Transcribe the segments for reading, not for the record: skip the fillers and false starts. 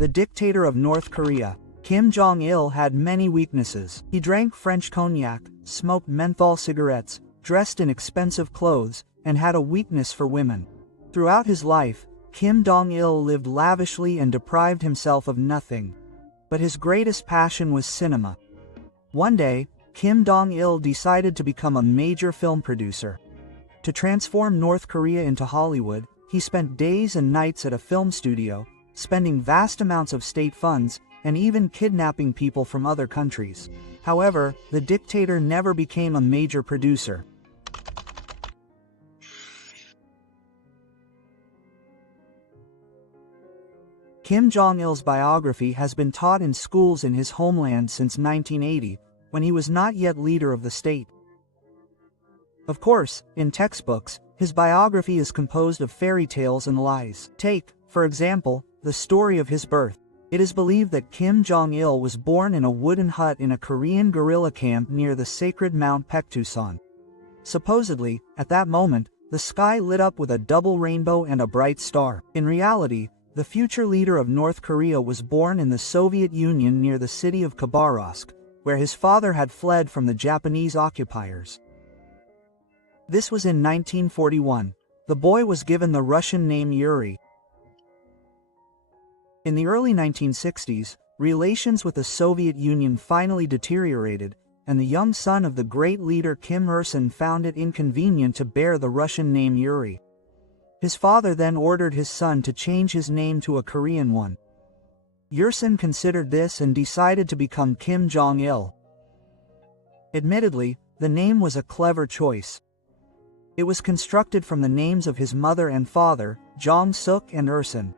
The dictator of North Korea, Kim Dzong Ila, had many weaknesses. He drank French cognac, smoked menthol cigarettes, dressed in expensive clothes, and had a weakness for women. Throughout his life, Kim Dzong Ila lived lavishly and deprived himself of nothing. But his greatest passion was cinema. One day, Kim Dzong Ila decided to become a major film producer. To transform North Korea into Hollywood, he spent days and nights at a film studio, spending vast amounts of state funds, and even kidnapping people from other countries. However, the dictator never became a major producer. Kim Dzong Il's biography has been taught in schools in his homeland since 1980, when he was not yet leader of the state. Of course, in textbooks, his biography is composed of fairy tales and lies. Take, for example, the story of his birth. It is believed that Kim Dzong Ila was born in a wooden hut in a Korean guerrilla camp near the sacred Mount Paektusan. Supposedly, at that moment, the sky lit up with a double rainbow and a bright star. In reality, the future leader of North Korea was born in the Soviet Union near the city of Khabarovsk, where his father had fled from the Japanese occupiers. This was in 1941. The boy was given the Russian name Yuri. In the early 1960s, relations with the Soviet Union finally deteriorated, and the young son of the great leader Kim Il-sung found it inconvenient to bear the Russian name Yuri. His father then ordered his son to change his name to a Korean one. Il-sung considered this and decided to become Kim Dzong Ila. Admittedly, the name was a clever choice. It was constructed from the names of his mother and father, Jong Suk and Il-sung.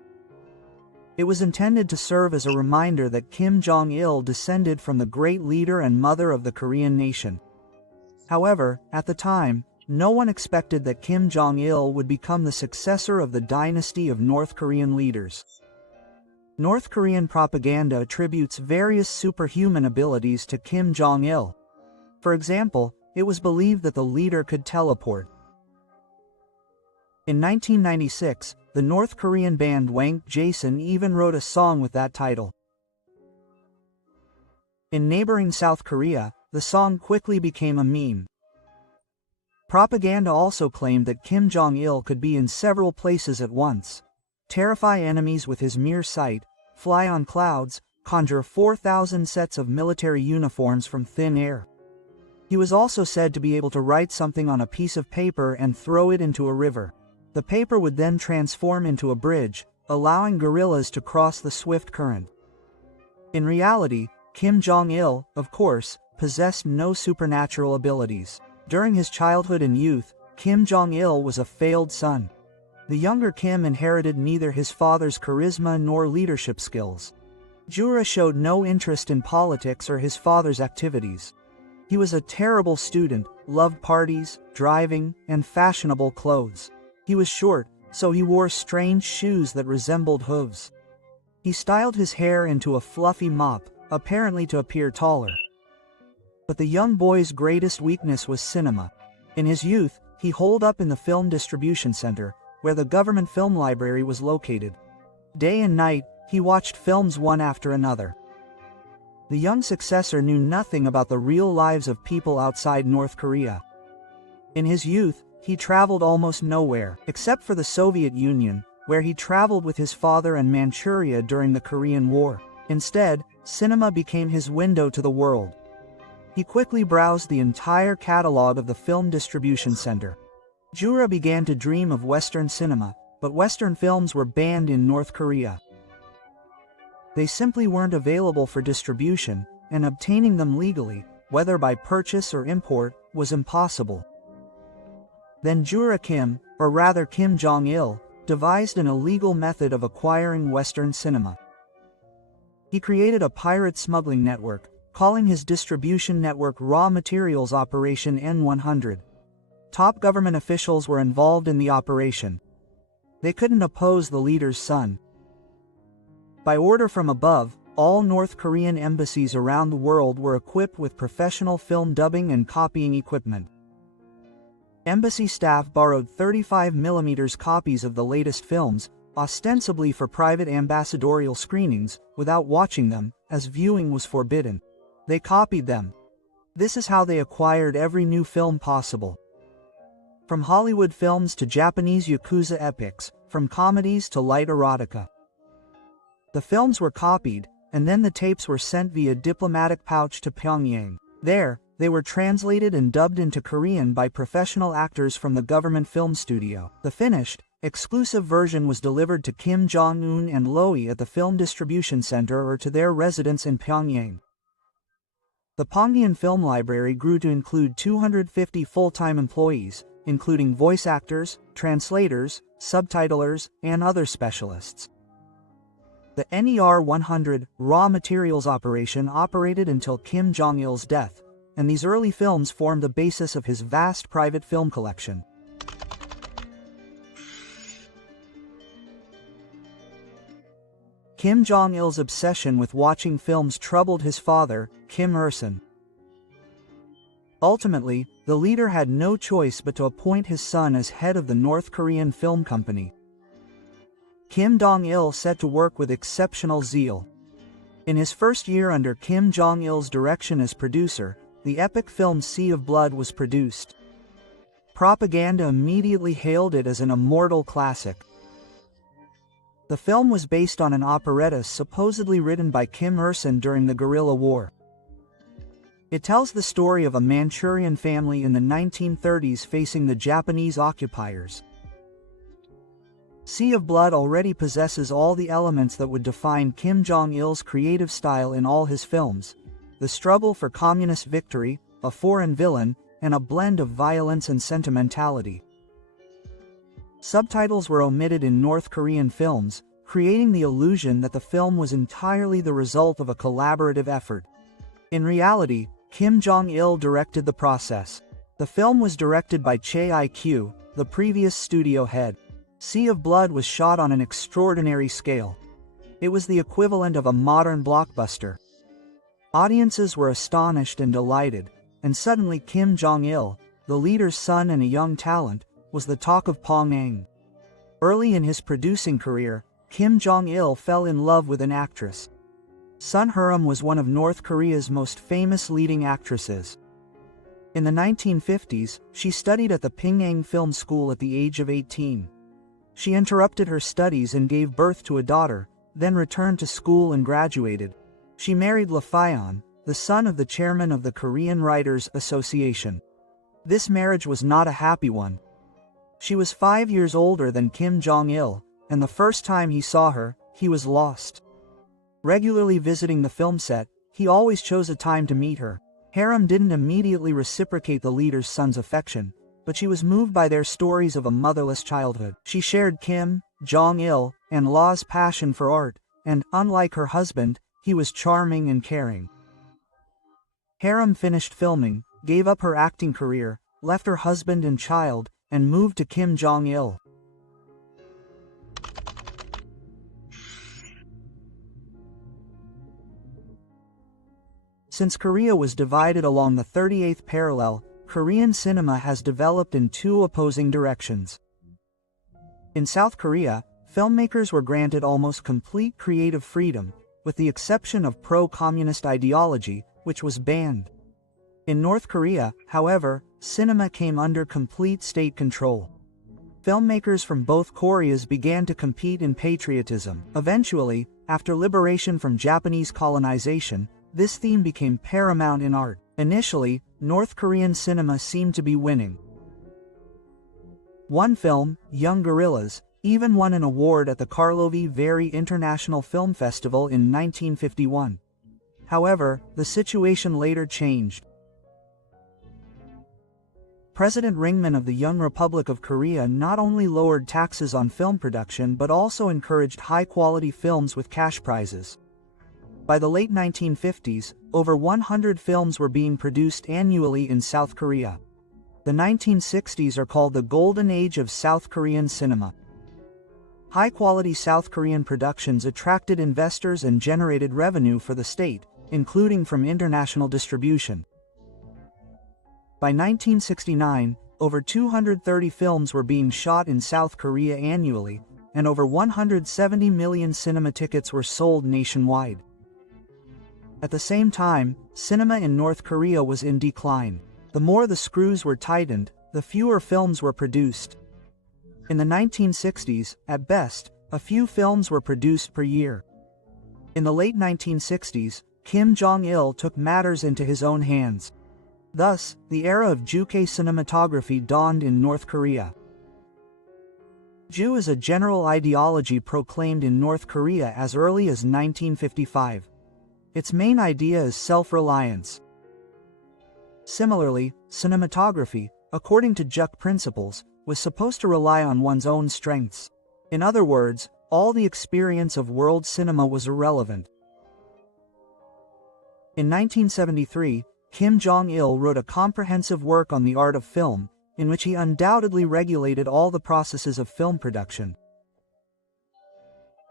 It was intended to serve as a reminder that Kim Dzong Ila descended from the great leader and mother of the Korean nation. However, at the time, no one expected that Kim Dzong Ila would become the successor of the dynasty of North Korean leaders. North Korean propaganda attributes various superhuman abilities to Kim Dzong Ila. For example, it was believed that the leader could teleport. In 1996, the North Korean band Wang Jason even wrote a song with that title. In neighboring South Korea, the song quickly became a meme. Propaganda also claimed that Kim Dzong Ila could be in several places at once, terrify enemies with his mere sight, fly on clouds, conjure 4,000 sets of military uniforms from thin air. He was also said to be able to write something on a piece of paper and throw it into a river. The paper would then transform into a bridge, allowing guerrillas to cross the swift current. In reality, Kim Dzong Ila, of course, possessed no supernatural abilities. During his childhood and youth, Kim Dzong Ila was a failed son. The younger Kim inherited neither his father's charisma nor leadership skills. Jura showed no interest in politics or his father's activities. He was a terrible student, loved parties, driving, and fashionable clothes. He was short, so he wore strange shoes that resembled hooves. He styled his hair into a fluffy mop, apparently to appear taller. But the young boy's greatest weakness was cinema. In his youth, he holed up in the film distribution center, where the government film library was located. Day and night, he watched films one after another. The young successor knew nothing about the real lives of people outside North Korea. In his youth, he traveled almost nowhere, except for the Soviet Union, where he traveled with his father, and Manchuria during the Korean War. Instead, cinema became his window to the world. He quickly browsed the entire catalog of the film distribution center. Jura began to dream of Western cinema, but Western films were banned in North Korea. They simply weren't available for distribution, and obtaining them legally, whether by purchase or import, was impossible. Then Jura Kim, or rather Kim Dzong Ila, devised an illegal method of acquiring Western cinema. He created a pirate smuggling network, calling his distribution network Raw Materials Operation N100. Top government officials were involved in the operation. They couldn't oppose the leader's son. By order from above, all North Korean embassies around the world were equipped with professional film dubbing and copying equipment. Embassy staff borrowed 35mm copies of the latest films, ostensibly for private ambassadorial screenings, without watching them, as viewing was forbidden. They copied them. This is how they acquired every new film possible. From Hollywood films to Japanese Yakuza epics, from comedies to light erotica. The films were copied, and then the tapes were sent via diplomatic pouch to Pyongyang. There, they were translated and dubbed into Korean by professional actors from the government film studio. The finished, exclusive version was delivered to Kim Jong-un and Loe at the Film Distribution Center or to their residence in Pyongyang. The Pyongyang Film Library grew to include 250 full-time employees, including voice actors, translators, subtitlers, and other specialists. The NER 100 raw materials operation operated until Kim Jong-il's death, and these early films formed the basis of his vast private film collection. Kim Jong-il's obsession with watching films troubled his father, Kim Il-sung. Ultimately, the leader had no choice but to appoint his son as head of the North Korean film company. Kim Jong-il set to work with exceptional zeal. In his first year under Kim Jong-il's direction as producer, the epic film Sea of Blood was produced. Propaganda immediately hailed it as an immortal classic. The film was based on an operetta supposedly written by Kim Il-sung during the guerrilla war. It tells the story of a Manchurian family in the 1930s facing the Japanese occupiers. Sea of Blood already possesses all the elements that would define Kim Jong-il's creative style in all his films: the struggle for communist victory, a foreign villain, and a blend of violence and sentimentality. Subtitles were omitted in North Korean films, creating the illusion that the film was entirely the result of a collaborative effort. In reality, Kim Jong-il directed the process. The film was directed by Chae Ik, the previous studio head. Sea of Blood was shot on an extraordinary scale. It was the equivalent of a modern blockbuster. Audiences were astonished and delighted, and suddenly Kim Jong-il, the leader's son and a young talent, was the talk of Pyongyang. Early in his producing career, Kim Jong-il fell in love with an actress. Sun Hyram was one of North Korea's most famous leading actresses. In the 1950s, she studied at the Pyongyang Film School at the age of 18. She interrupted her studies and gave birth to a daughter, then returned to school and graduated. She married Lee Fyon, the son of the chairman of the Korean Writers Association. This marriage was not a happy one. She was 5 years older than Kim Jong-il, and the first time he saw her, he was lost. Regularly visiting the film set, he always chose a time to meet her. Hyram didn't immediately reciprocate the leader's son's affection, but she was moved by their stories of a motherless childhood. She shared Kim Jong-il and Law's passion for art, and, unlike her husband, he was charming and caring. Hyram finished filming, gave up her acting career, left her husband and child, and moved to Kim Jong-il. Since Korea was divided along the 38th parallel, Korean cinema has developed in two opposing directions. In South Korea, filmmakers were granted almost complete creative freedom, with the exception of pro-communist ideology, which was banned. In North Korea, however, cinema came under complete state control. Filmmakers from both Koreas began to compete in patriotism. Eventually, after liberation from Japanese colonization, this theme became paramount in art. Initially, North Korean cinema seemed to be winning. One film, Young Gorillas, even won an award at the Karlovy Vary International Film Festival in 1951. However, the situation later changed. President Ringman of the Young Republic of Korea not only lowered taxes on film production but also encouraged high-quality films with cash prizes. By the late 1950s, over 100 films were being produced annually in South Korea. The 1960s are called the Golden Age of South Korean cinema. High-quality South Korean productions attracted investors and generated revenue for the state, including from international distribution. By 1969, over 230 films were being shot in South Korea annually, and over 170 million cinema tickets were sold nationwide. At the same time, cinema in North Korea was in decline. The more the screws were tightened, the fewer films were produced. In the 1960s, at best, a few films were produced per year. In the late 1960s, Kim Dzong Ila took matters into his own hands. Thus, the era of Juche cinematography dawned in North Korea. Ju is a general ideology proclaimed in North Korea as early as 1955. Its main idea is self-reliance. Similarly, cinematography, according to Juk principles, was supposed to rely on one's own strengths. In other words, all the experience of world cinema was irrelevant. In 1973, Kim Dzong Ila wrote a comprehensive work on the art of film, in which he undoubtedly regulated all the processes of film production.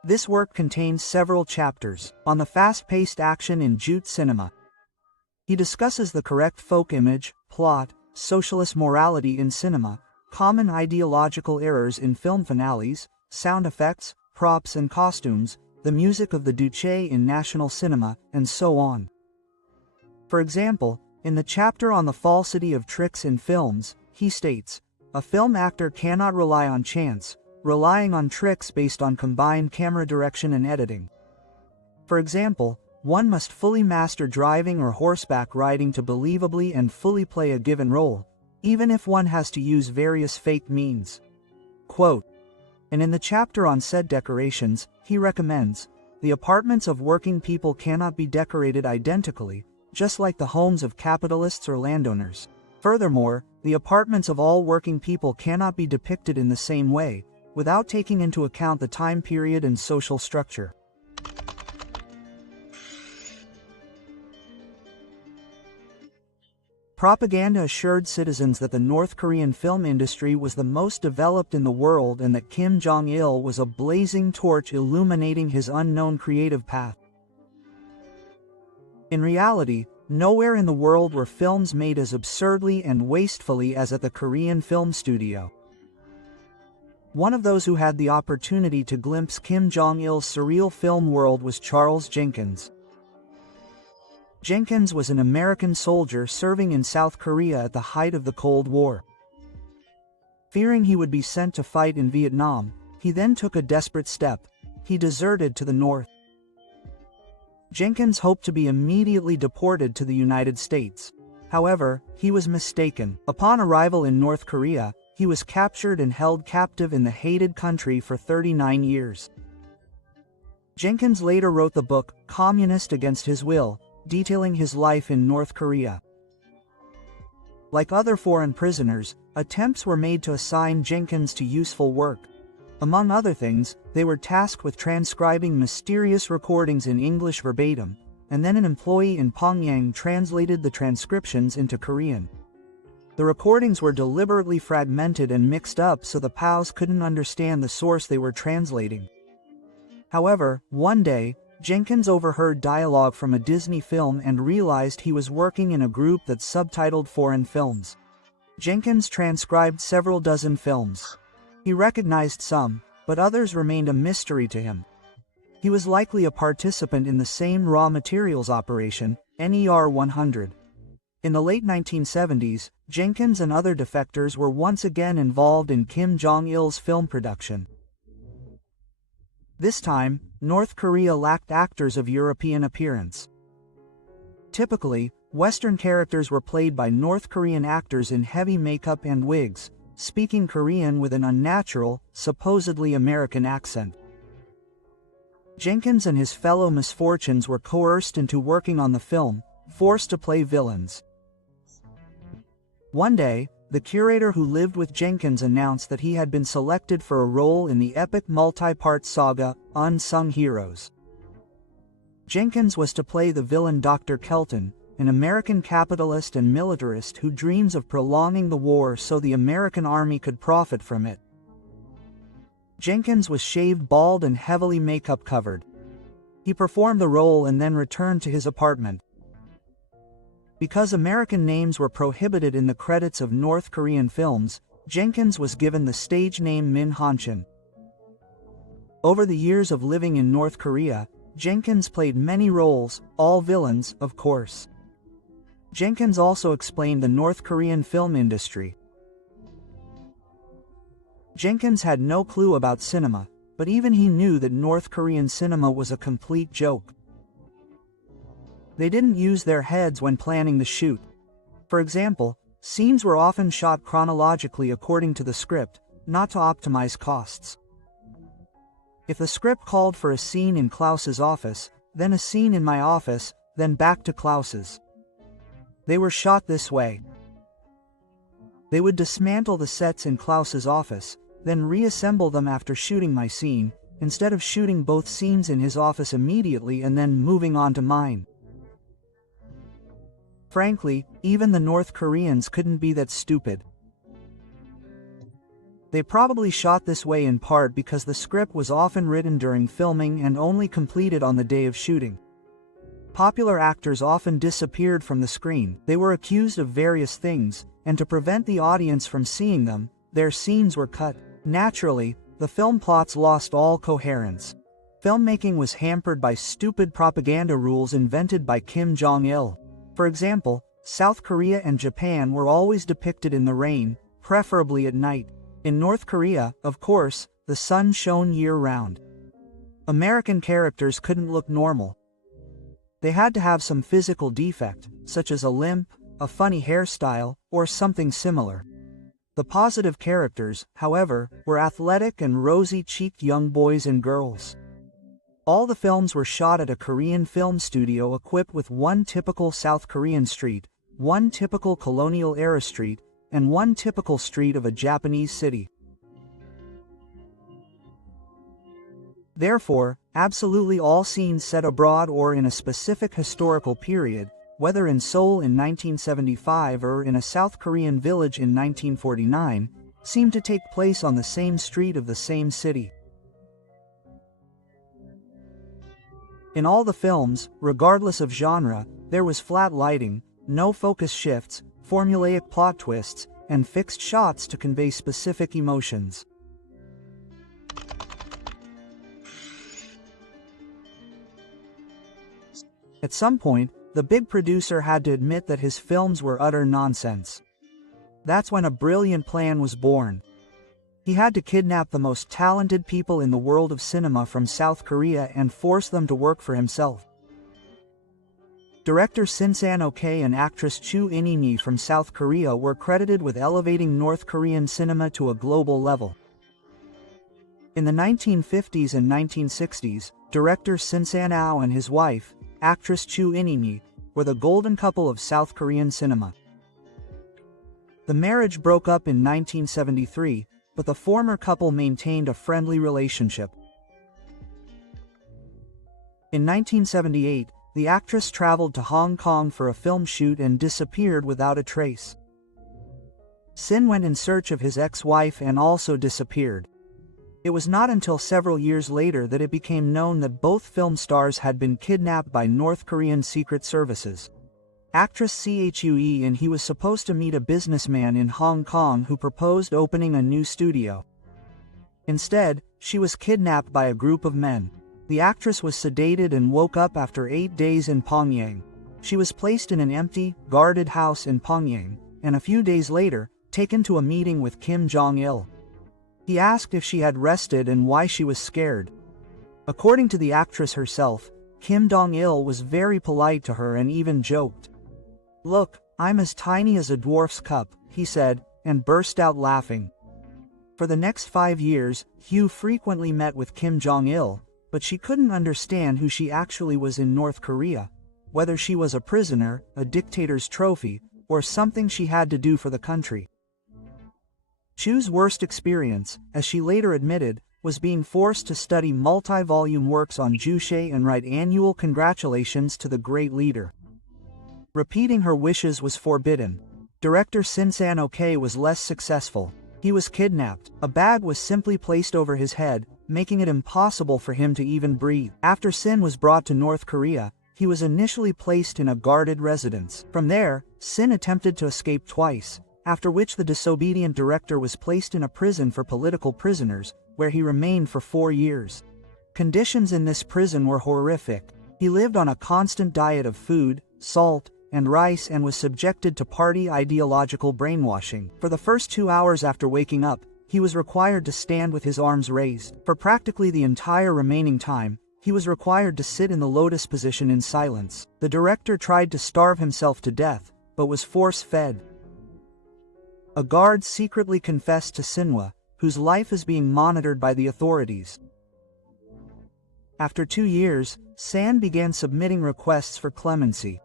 This work contains several chapters on the fast-paced action in Jute cinema. He discusses the correct folk image, plot, socialist morality in cinema, common ideological errors in film finales, sound effects, props and costumes, the music of the Duce in national cinema, and so on. For example, in the chapter on the falsity of tricks in films, he states, "A film actor cannot rely on chance, relying on tricks based on combined camera direction and editing. For example, one must fully master driving or horseback riding to believably and fully play a given role, even if one has to use various fake means." Quote. And in the chapter on set decorations, he recommends, "The apartments of working people cannot be decorated identically, just like the homes of capitalists or landowners. Furthermore, the apartments of all working people cannot be depicted in the same way, without taking into account the time period and social structure." Propaganda assured citizens that the North Korean film industry was the most developed in the world and that Kim Dzong Ila was a blazing torch illuminating his unknown creative path. In reality, nowhere in the world were films made as absurdly and wastefully as at the Korean film studio. One of those who had the opportunity to glimpse Kim Dzong Il's surreal film world was Charles Jenkins. Jenkins was an American soldier serving in South Korea at the height of the Cold War. Fearing he would be sent to fight in Vietnam, he then took a desperate step. He deserted to the north. Jenkins hoped to be immediately deported to the United States. However, he was mistaken. Upon arrival in North Korea, he was captured and held captive in the hated country for 39 years. Jenkins later wrote the book, Communist Against His Will, detailing his life in North Korea. Like other foreign prisoners, attempts were made to assign Jenkins to useful work. Among other things, they were tasked with transcribing mysterious recordings in English verbatim, and then an employee in Pyongyang translated the transcriptions into Korean. The recordings were deliberately fragmented and mixed up so the POWs couldn't understand the source they were translating. However, one day, Jenkins overheard dialogue from a Disney film and realized he was working in a group that subtitled foreign films. Jenkins transcribed several dozen films. He recognized some, but others remained a mystery to him. He was likely a participant in the same raw materials operation, NER 100. In the late 1970s, Jenkins and other defectors were once again involved in Kim Dzong Il's film production. This time, North Korea lacked actors of European appearance. Typically, Western characters were played by North Korean actors in heavy makeup and wigs, speaking Korean with an unnatural, supposedly American accent. Jenkins and his fellow misfortunes were coerced into working on the film, forced to play villains. One day, the curator who lived with Jenkins announced that he had been selected for a role in the epic multi-part saga, Unsung Heroes. Jenkins was to play the villain Dr. Kelton, an American capitalist and militarist who dreams of prolonging the war so the American army could profit from it. Jenkins was shaved bald and heavily makeup covered. He performed the role and then returned to his apartment. Because American names were prohibited in the credits of North Korean films, Jenkins was given the stage name Min Hanshin. Over the years of living in North Korea, Jenkins played many roles, all villains, of course. Jenkins also explained the North Korean film industry. Jenkins had no clue about cinema, but even he knew that North Korean cinema was a complete joke. They didn't use their heads when planning the shoot. For example, scenes were often shot chronologically according to the script, not to optimize costs. If the script called for a scene in Klaus's office, then a scene in my office, then back to Klaus's. They were shot this way. They would dismantle the sets in Klaus's office, then reassemble them after shooting my scene, instead of shooting both scenes in his office immediately and then moving on to mine. Frankly, even the North Koreans couldn't be that stupid. They probably shot this way in part because the script was often written during filming and only completed on the day of shooting. Popular actors often disappeared from the screen. They were accused of various things, and to prevent the audience from seeing them, their scenes were cut. Naturally, the film plots lost all coherence. Filmmaking was hampered by stupid propaganda rules invented by Kim Dzong Ila. For example, South Korea and Japan were always depicted in the rain, preferably at night. In North Korea, of course, the sun shone year-round. American characters couldn't look normal. They had to have some physical defect, such as a limp, a funny hairstyle, or something similar. The positive characters, however, were athletic and rosy-cheeked young boys and girls. All the films were shot at a Korean film studio equipped with one typical South Korean street, one typical colonial-era street, and one typical street of a Japanese city. Therefore, absolutely all scenes set abroad or in a specific historical period, whether in Seoul in 1975 or in a South Korean village in 1949, seemed to take place on the same street of the same city. In all the films, regardless of genre, there was flat lighting, no focus shifts, formulaic plot twists, and fixed shots to convey specific emotions. At some point, the big producer had to admit that his films were utter nonsense. That's when a brilliant plan was born. He had to kidnap the most talented people in the world of cinema from South Korea and force them to work for himself. Director San-ok and actress Chu In-mi from South Korea were credited with elevating North Korean cinema to a global level. In the 1950s and 1960s, director San-ok and his wife, actress Chu In-mi, were the golden couple of South Korean cinema. The marriage broke up in 1973, but the former couple maintained a friendly relationship. In 1978, the actress traveled to Hong Kong for a film shoot and disappeared without a trace. Sin went in search of his ex-wife and also disappeared. It was not until several years later that it became known that both film stars had been kidnapped by North Korean secret services. Actress Chue and he was supposed to meet a businessman in Hong Kong who proposed opening a new studio. Instead, she was kidnapped by a group of men. The actress was sedated and woke up after 8 days in Pyongyang. She was placed in an empty, guarded house in Pyongyang, and a few days later, taken to a meeting with Kim Dzong Ila. He asked if she had rested and why she was scared. According to the actress herself, Kim Dzong Ila was very polite to her and even joked. "Look, I'm as tiny as a dwarf's cup," he said, and burst out laughing. For the next 5 years, Hugh frequently met with Kim Dzong Ila, but she couldn't understand who she actually was in North Korea, whether she was a prisoner, a dictator's trophy, or something she had to do for the country. Chu's worst experience, as she later admitted, was being forced to study multi-volume works on Juche and write annual congratulations to the great leader. Repeating her wishes was forbidden. Director San-ok was less successful. He was kidnapped. A bag was simply placed over his head, making it impossible for him to even breathe. After Sin was brought to North Korea, he was initially placed in a guarded residence. From there, Sin attempted to escape twice, after which the disobedient director was placed in a prison for political prisoners, where he remained for 4 years. Conditions in this prison were horrific. He lived on a constant diet of food, salt, and rice and was subjected to party ideological brainwashing. For the first 2 hours after waking up, he was required to stand with his arms raised. For practically the entire remaining time, he was required to sit in the lotus position in silence. The director tried to starve himself to death, but was force-fed. A guard secretly confessed to Sinwa, whose life is being monitored by the authorities. After 2 years, San began submitting requests for clemency.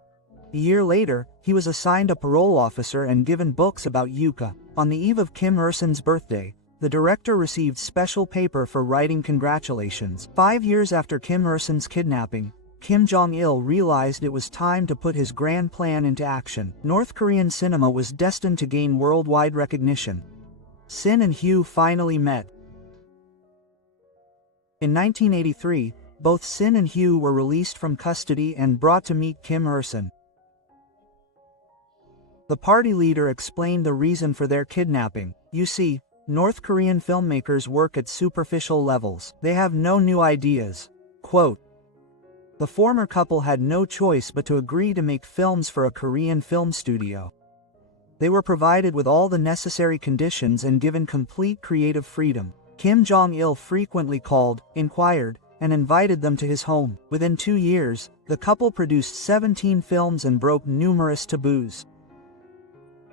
A year later, he was assigned a parole officer and given books about Yucca. On the eve of Kim Il-sung's birthday, the director received special paper for writing congratulations. 5 years after Kim Il-sung's kidnapping, Kim Jong-il realized it was time to put his grand plan into action. North Korean cinema was destined to gain worldwide recognition. Sin and Hugh finally met. In 1983, both Sin and Hugh were released from custody and brought to meet Kim Il-sung. The party leader explained the reason for their kidnapping. You see, North Korean filmmakers work at superficial levels. They have no new ideas. Quote, the former couple had no choice but to agree to make films for a Korean film studio. They were provided with all the necessary conditions and given complete creative freedom. Kim Jong-il frequently called, inquired, and invited them to his home. Within 2 years, the couple produced 17 films and broke numerous taboos.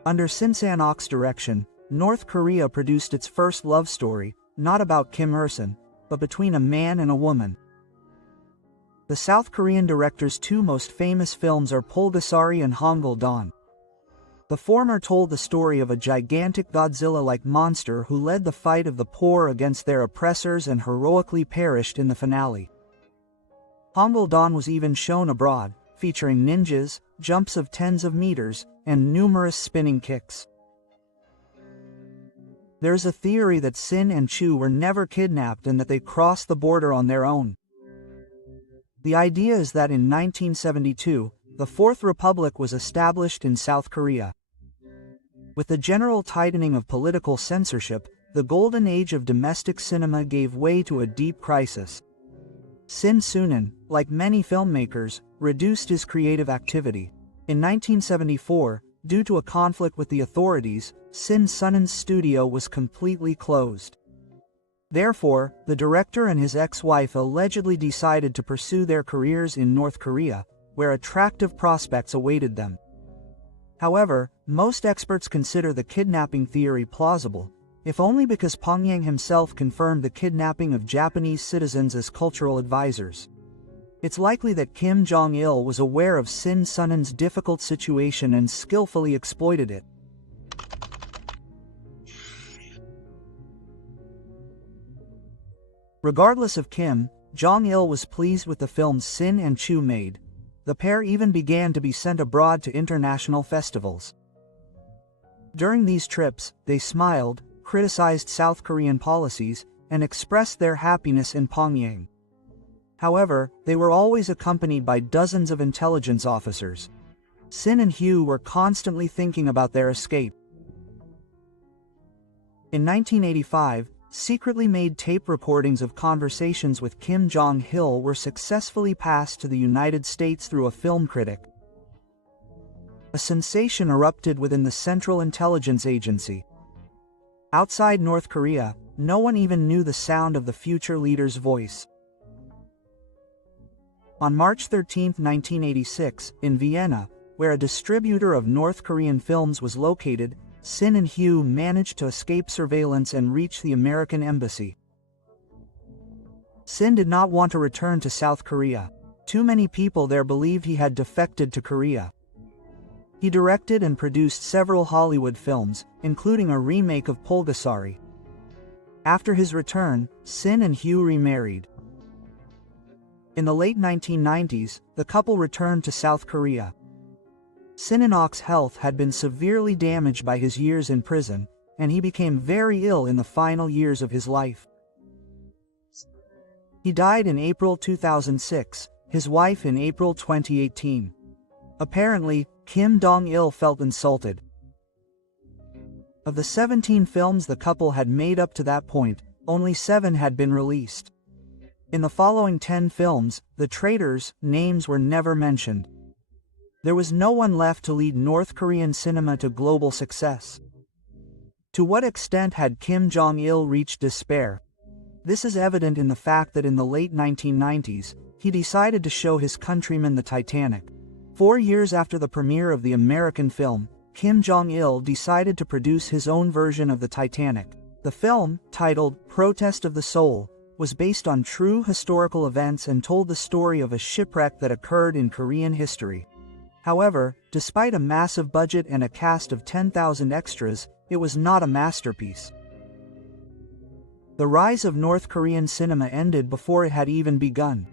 Under Sin San-ok's direction, North Korea produced its first love story, not about Kim Il-sung, but between a man and a woman. The South Korean director's 2 most famous films are Pulgasari and Hangul-don. The former told the story of a gigantic Godzilla-like monster who led the fight of the poor against their oppressors and heroically perished in the finale. Hangul-don was even shown abroad, featuring ninjas, jumps of tens of meters, and numerous spinning kicks. There's a theory that Sin and Chu were never kidnapped and that they crossed the border on their own. The idea is that in 1972, the Fourth Republic was established in South Korea. With the general tightening of political censorship, the golden age of domestic cinema gave way to a deep crisis. Sin Sunan, like many filmmakers, reduced his creative activity. In 1974, due to a conflict with the authorities, Sin Sunan's studio was completely closed. Therefore, the director and his ex-wife allegedly decided to pursue their careers in North Korea, where attractive prospects awaited them. However, most experts consider the kidnapping theory plausible, if only because Pyongyang himself confirmed the kidnapping of Japanese citizens as cultural advisors. It's likely that Kim Jong-il was aware of Sin Sunan's difficult situation and skillfully exploited it. Regardless of Kim, Jong-il was pleased with the films Sin and Chu made. The pair even began to be sent abroad to international festivals. During these trips, they smiled, criticized South Korean policies, and expressed their happiness in Pyongyang. However, they were always accompanied by dozens of intelligence officers. Sin and Hugh were constantly thinking about their escape. In 1985, secretly made tape recordings of conversations with Kim Jong-il were successfully passed to the United States through a film critic. A sensation erupted within the Central Intelligence Agency. Outside North Korea, no one even knew the sound of the future leader's voice. On March 13, 1986, in Vienna, where a distributor of North Korean films was located, Sin and Hugh managed to escape surveillance and reach the American embassy. Sin did not want to return to South Korea. Too many people there believed he had defected to Korea. He directed and produced several Hollywood films, including a remake of Pulgasari. After his return, Sin and Hugh remarried. In the late 1990s, the couple returned to South Korea. Sin San-ok's health had been severely damaged by his years in prison, and he became very ill in the final years of his life. He died in April 2006, his wife in April 2018. Apparently, Kim Jong-il felt insulted. Of the 17 films the couple had made up to that point, only 7 had been released. In the following 10 films, the traitors' names were never mentioned. There was no one left to lead North Korean cinema to global success. To what extent had Kim Dzong Il reached despair? This is evident in the fact that in the late 1990s, he decided to show his countrymen the Titanic. 4 years after the premiere of the American film, Kim Dzong Il decided to produce his own version of the Titanic. The film, titled Protest of the Soul, was based on true historical events and told the story of a shipwreck that occurred in Korean history. However, despite a massive budget and a cast of 10,000 extras, it was not a masterpiece. The rise of North Korean cinema ended before it had even begun.